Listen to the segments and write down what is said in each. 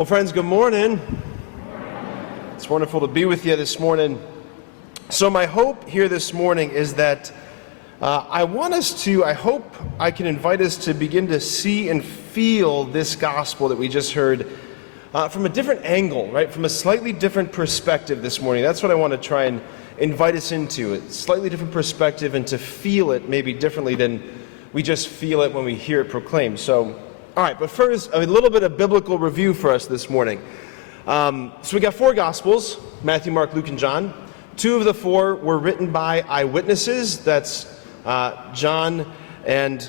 Well, friends, good morning. It's wonderful to be with you this morning. So my hope here this morning is that I hope I can invite us to begin to see and feel this gospel that we just heard from a different angle, right? From a slightly different perspective this morning. That's what I want to try and invite us into, a slightly different perspective, and to feel it maybe differently than we just feel it when we hear it proclaimed. So, all right, but first, a little bit of biblical review for us this morning. So we got 4 Gospels, Matthew, Mark, Luke, and John. 2 of the 4 were written by eyewitnesses. That's John and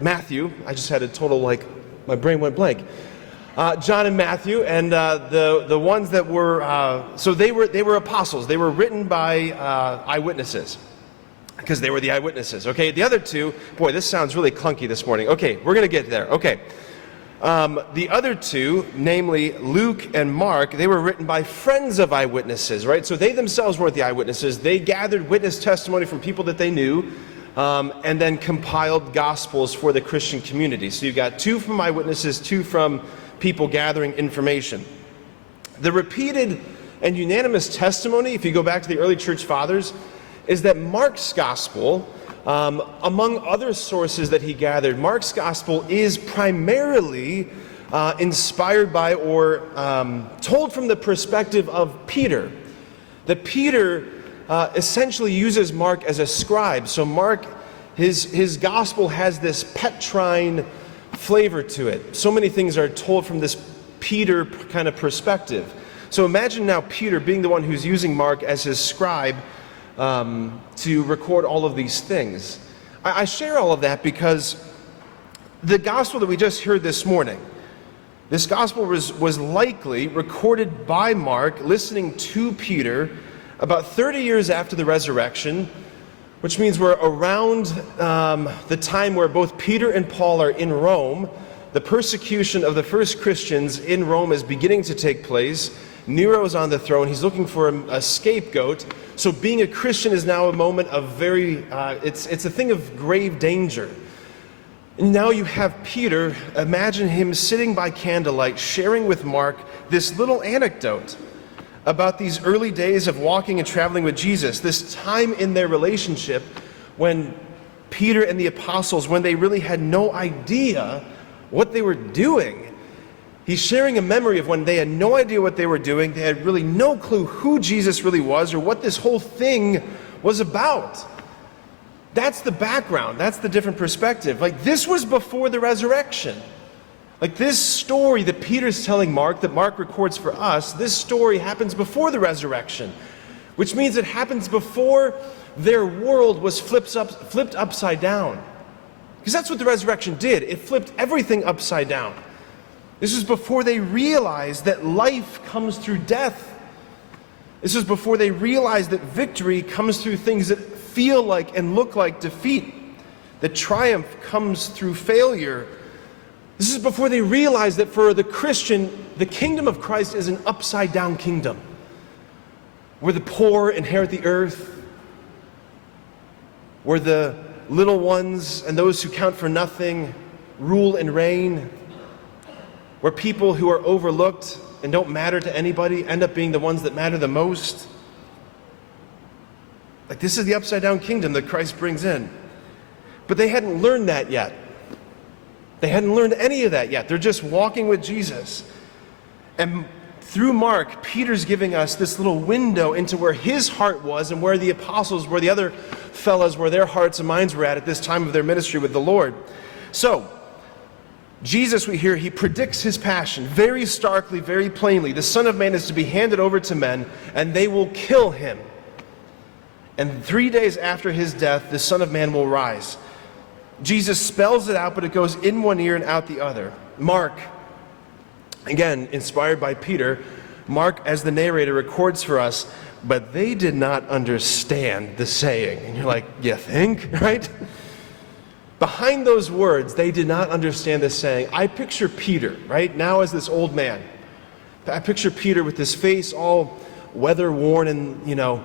Matthew. I just had a total, my brain went blank. John and Matthew, and the ones that were, so they were apostles. They were written by eyewitnesses, because they were the eyewitnesses. Okay, the other 2, boy, this sounds really clunky this morning. Okay, we're going to get there. Okay. The other 2, namely Luke and Mark, they were written by friends of eyewitnesses, right? So they themselves weren't the eyewitnesses. They gathered witness testimony from people that they knew, and then compiled gospels for the Christian community. So you've got 2 from eyewitnesses, 2 from people gathering information. The repeated and unanimous testimony, if you go back to the early church fathers, is that Mark's gospel, among other sources that he gathered, Mark's gospel is primarily inspired by or told from the perspective of Peter. That Peter essentially uses Mark as a scribe. So Mark, his gospel has this Petrine flavor to it. So many things are told from this Peter kind of perspective. So imagine now Peter being the one who's using Mark as his scribe to record all of these things. I share all of that because the gospel that we just heard this morning, this gospel was likely recorded by Mark listening to Peter about 30 years after the resurrection, which means we're around the time where both Peter and Paul are in Rome. The persecution of the first Christians in Rome is beginning to take place. Nero's on the throne. He's looking for a scapegoat. So being a Christian is now a moment of it's a thing of grave danger. And now you have Peter, imagine him sitting by candlelight, sharing with Mark this little anecdote about these early days of walking and traveling with Jesus, this time in their relationship when Peter and the apostles, when they really had no idea what they were doing. He's sharing a memory of when they had no idea what they were doing. They had really no clue who Jesus really was or what this whole thing was about. That's the background. That's the different perspective. This was before the resurrection. This story that Peter's telling Mark, that Mark records for us, this story happens before the resurrection, which means it happens before their world was flipped upside down. Because that's what the resurrection did. It flipped everything upside down. This is before they realized that life comes through death. This is before they realized that victory comes through things that feel like and look like defeat. That triumph comes through failure. This is before they realized that for the Christian, the kingdom of Christ is an upside-down kingdom, where the poor inherit the earth, where the little ones and those who count for nothing rule and reign, where people who are overlooked and don't matter to anybody end up being the ones that matter the most. This is the upside-down kingdom that Christ brings in. But they hadn't learned that yet. They hadn't learned any of that yet. They're just walking with Jesus. And through Mark, Peter's giving us this little window into where his heart was and where the apostles, where the other fellas, where their hearts and minds were at this time of their ministry with the Lord. So, Jesus, we hear, he predicts his passion very starkly, very plainly. The Son of Man is to be handed over to men, and they will kill him. And 3 days after his death, the Son of Man will rise. Jesus spells it out, but it goes in one ear and out the other. Mark, again, inspired by Peter, Mark, as the narrator, records for us, but they did not understand the saying. And you're like, you think, right? Behind those words, they did not understand the saying. I picture Peter, right, now as this old man. I picture Peter with his face all weather-worn and,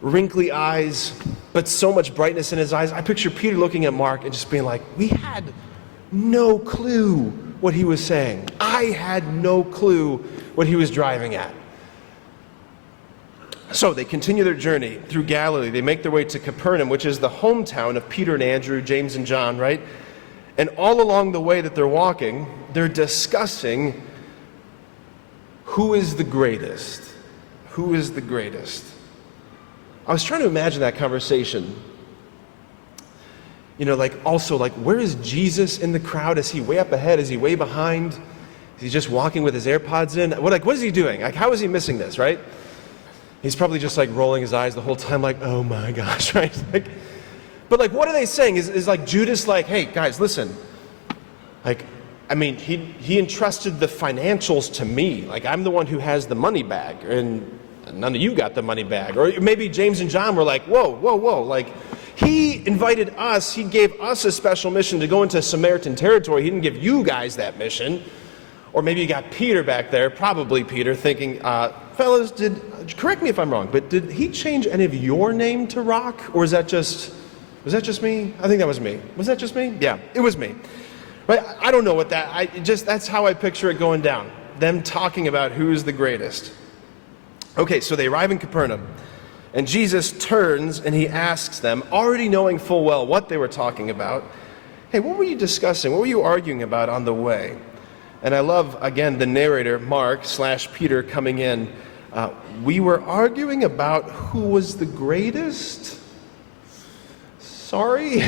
wrinkly eyes, but so much brightness in his eyes. I picture Peter looking at Mark and just being like, we had no clue what he was saying. I had no clue what he was driving at. So they continue their journey through Galilee. They make their way to Capernaum, which is the hometown of Peter and Andrew, James and John, right? And all along the way that they're walking, they're discussing who is the greatest. Who is the greatest? I was trying to imagine that conversation. You know, where is Jesus in the crowd? Is he way up ahead? Is he way behind? Is he just walking with his AirPods in? What is he doing? Like, how is he missing this, right? He's probably just like rolling his eyes the whole time, like, oh my gosh, right? But what are they saying? Is like Judas like, hey, guys, listen. He entrusted the financials to me. Like, I'm the one who has the money bag, and none of you got the money bag. Or maybe James and John were like, whoa. Like, he invited us, he gave us a special mission to go into Samaritan territory. He didn't give you guys that mission. Or maybe you got Peter back there, probably Peter, thinking, fellas, correct me if I'm wrong, but did he change any of your name to Rock? Or was that just me? I think that was me. Was that just me? Yeah, it was me. Right? I don't know what that's how I picture it going down. Them talking about who's the greatest. Okay, so they arrive in Capernaum, and Jesus turns and he asks them, already knowing full well what they were talking about, hey, what were you discussing? What were you arguing about on the way? And I love, again, the narrator, Mark/Peter, coming in. We were arguing about who was the greatest? Sorry?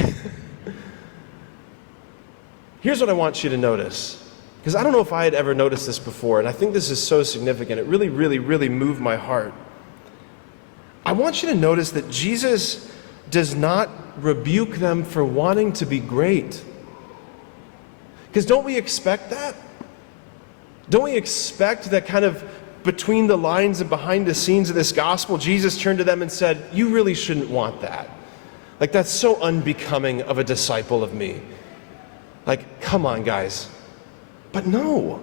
Here's what I want you to notice, because I don't know if I had ever noticed this before, and I think this is so significant. It really, really, really moved my heart. I want you to notice that Jesus does not rebuke them for wanting to be great. Because don't we expect that? Don't we expect that kind of between the lines and behind the scenes of this gospel, Jesus turned to them and said, you really shouldn't want that. Like, that's so unbecoming of a disciple of me. Like, come on, guys. But no,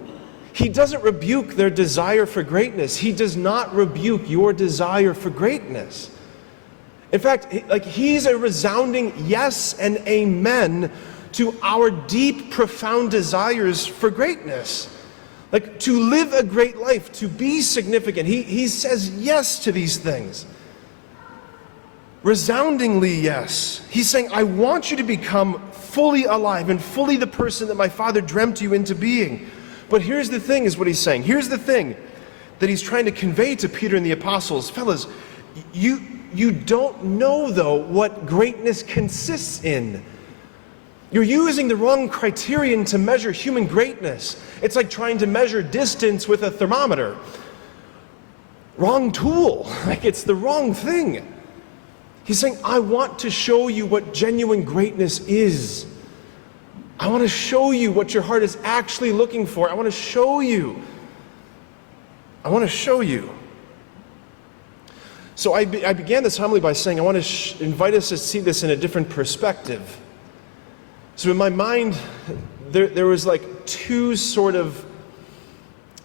he doesn't rebuke their desire for greatness. He does not rebuke your desire for greatness. In fact, he's a resounding yes and amen to our deep, profound desires for greatness. Like, to live a great life, to be significant. He says yes to these things. Resoundingly yes. He's saying, I want you to become fully alive and fully the person that my Father dreamt you into being. But here's the thing, is what he's saying. Here's the thing that he's trying to convey to Peter and the apostles. Fellas, you don't know, though, what greatness consists in. You're using the wrong criterion to measure human greatness. It's like trying to measure distance with a thermometer. Wrong tool. Like, it's the wrong thing. He's saying, I want to show you what genuine greatness is. I want to show you what your heart is actually looking for. I want to show you. I want to show you. So I began this homily by saying I want to invite us to see this in a different perspective. So in my mind, there was like two sort of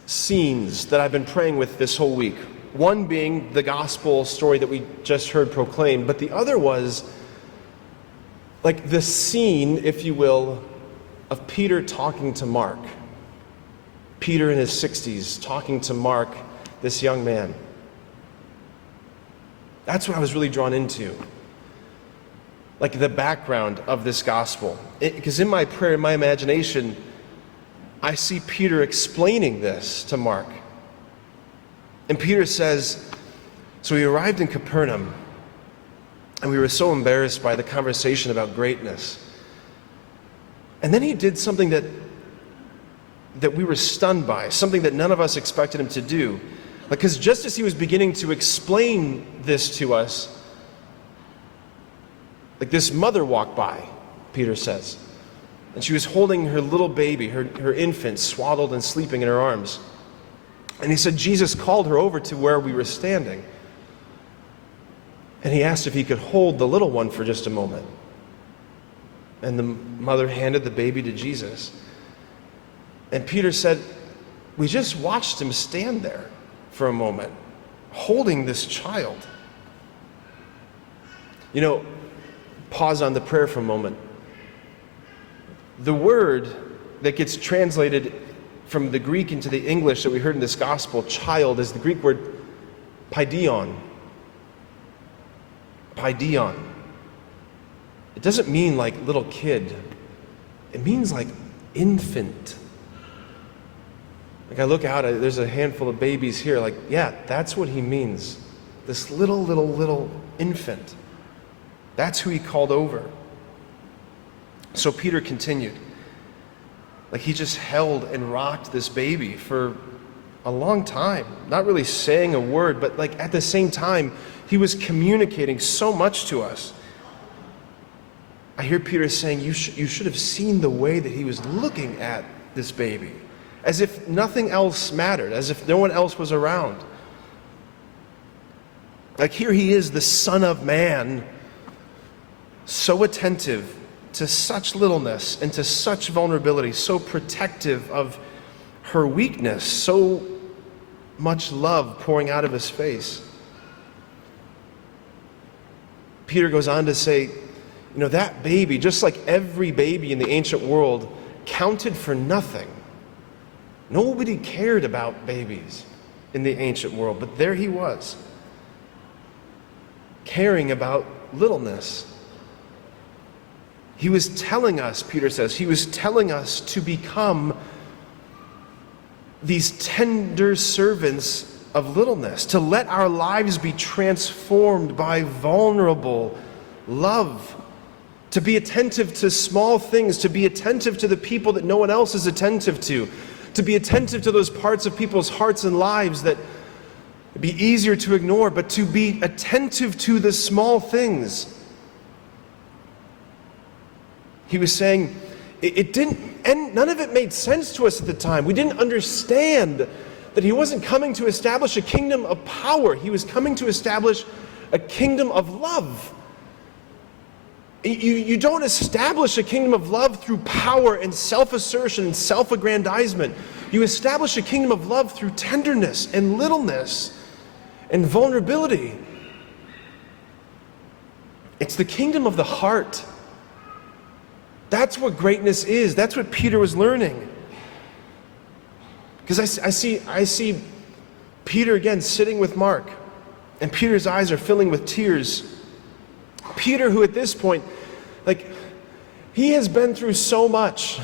scenes that I've been praying with this whole week. One being the gospel story that we just heard proclaimed, but the other was like the scene, if you will, of Peter talking to Mark. Peter in his 60s talking to Mark, this young man. That's what I was really drawn into. Like the background of this gospel. Because in my prayer, in my imagination, I see Peter explaining this to Mark. And Peter says, so we arrived in Capernaum, and we were so embarrassed by the conversation about greatness. And then he did something that we were stunned by, something that none of us expected him to do. Because just as he was beginning to explain this to us, like this mother walked by, Peter says, and she was holding her little baby, her infant, swaddled and sleeping in her arms. And he said Jesus called her over to where we were standing. And he asked if he could hold the little one for just a moment. And the mother handed the baby to Jesus. And Peter said, we just watched him stand there for a moment, holding this child. You know, pause on the prayer for a moment. The word that gets translated from the Greek into the English that we heard in this gospel, child, is the Greek word paidion. Paidion. It doesn't mean like little kid. It means like infant. Like I look out, there's a handful of babies here. Like, yeah, that's what he means. This little infant. That's who he called over. So Peter continued. Like he just held and rocked this baby for a long time, not really saying a word, but like at the same time, he was communicating so much to us. I hear Peter saying, you should have seen the way that he was looking at this baby, as if nothing else mattered, as if no one else was around. Like here he is, the Son of Man, so attentive to such littleness and to such vulnerability, so protective of her weakness, so much love pouring out of his face. Peter goes on to say, that baby, just like every baby in the ancient world, counted for nothing. Nobody cared about babies in the ancient world, but there he was, caring about littleness. He was telling us, Peter says, he was telling us to become these tender servants of littleness, to let our lives be transformed by vulnerable love, to be attentive to small things, to be attentive to the people that no one else is attentive to be attentive to those parts of people's hearts and lives that would be easier to ignore, but to be attentive to the small things. He was saying, it didn't, and none of it made sense to us at the time. We didn't understand that he wasn't coming to establish a kingdom of power. He was coming to establish a kingdom of love. You don't establish a kingdom of love through power and self-assertion and self-aggrandizement. You establish a kingdom of love through tenderness and littleness and vulnerability. It's the kingdom of the heart. That's what greatness is. That's what Peter was learning. Because I see Peter again sitting with Mark, and Peter's eyes are filling with tears. Peter, who at this point, he has been through so much.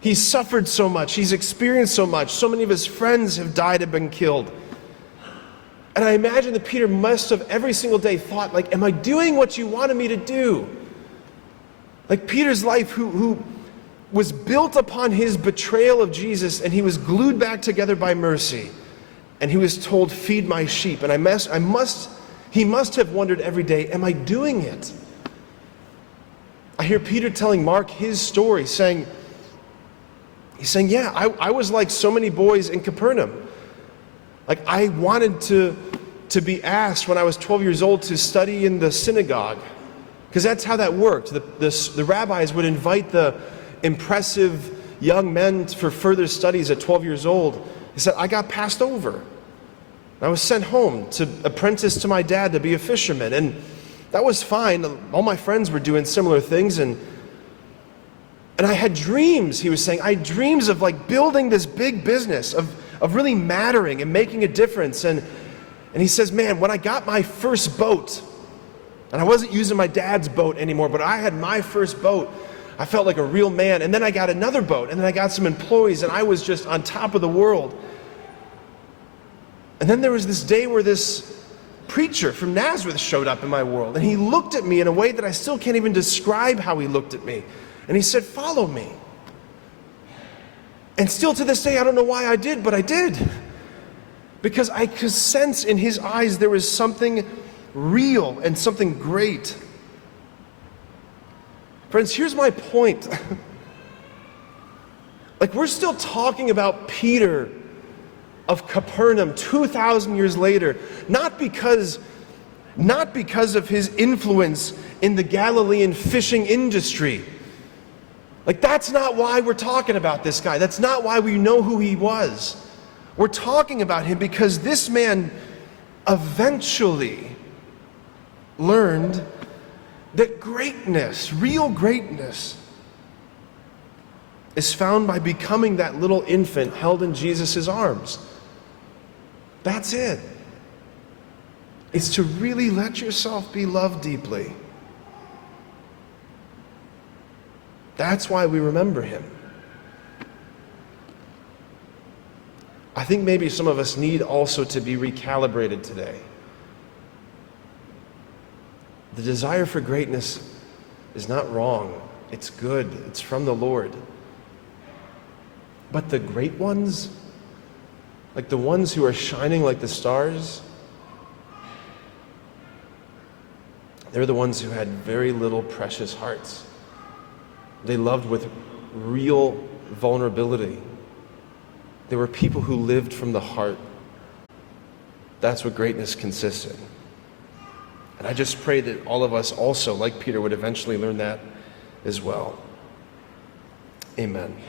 He's suffered so much. He's experienced so much. So many of his friends have died and been killed. And I imagine that Peter must have every single day thought, am I doing what you wanted me to do? Like Peter's life, who was built upon his betrayal of Jesus, and he was glued back together by mercy, and he was told, feed my sheep. And he must have wondered every day, am I doing it? I hear Peter telling Mark his story, he's saying, yeah, I was like so many boys in Capernaum. I wanted to be asked when I was 12 years old to study in the synagogue, because that's how that worked. The rabbis would invite the impressive young men for further studies at 12 years old. He said, I got passed over. I was sent home to apprentice to my dad to be a fisherman, and that was fine. All my friends were doing similar things, and I had dreams, he was saying. I had dreams of building this big business, of really mattering and making a difference. And he says, man, when I got my first boat, and I wasn't using my dad's boat anymore, but I had my first boat, I felt like a real man. And then I got another boat, and then I got some employees, and I was just on top of the world. And then there was this day where this preacher from Nazareth showed up in my world, and he looked at me in a way that I still can't even describe how he looked at me. And he said, follow me. And still to this day, I don't know why I did, but I did. Because I could sense in his eyes there was something real and something great. Friends, here's my point. We're still talking about Peter of Capernaum 2,000 years later, not because of his influence in the Galilean fishing industry. That's not why we're talking about this guy. That's not why we know who he was. We're talking about him because this man eventually learned that greatness, real greatness, is found by becoming that little infant held in Jesus' arms. That's it. It's to really let yourself be loved deeply. That's why we remember him. I think maybe some of us need also to be recalibrated today. The desire for greatness is not wrong. It's good. It's from the Lord. But the great ones, like the ones who are shining like the stars, they're the ones who had very little precious hearts. They loved with real vulnerability. They were people who lived from the heart. That's what greatness consists in. And I just pray that all of us also, like Peter, would eventually learn that as well. Amen.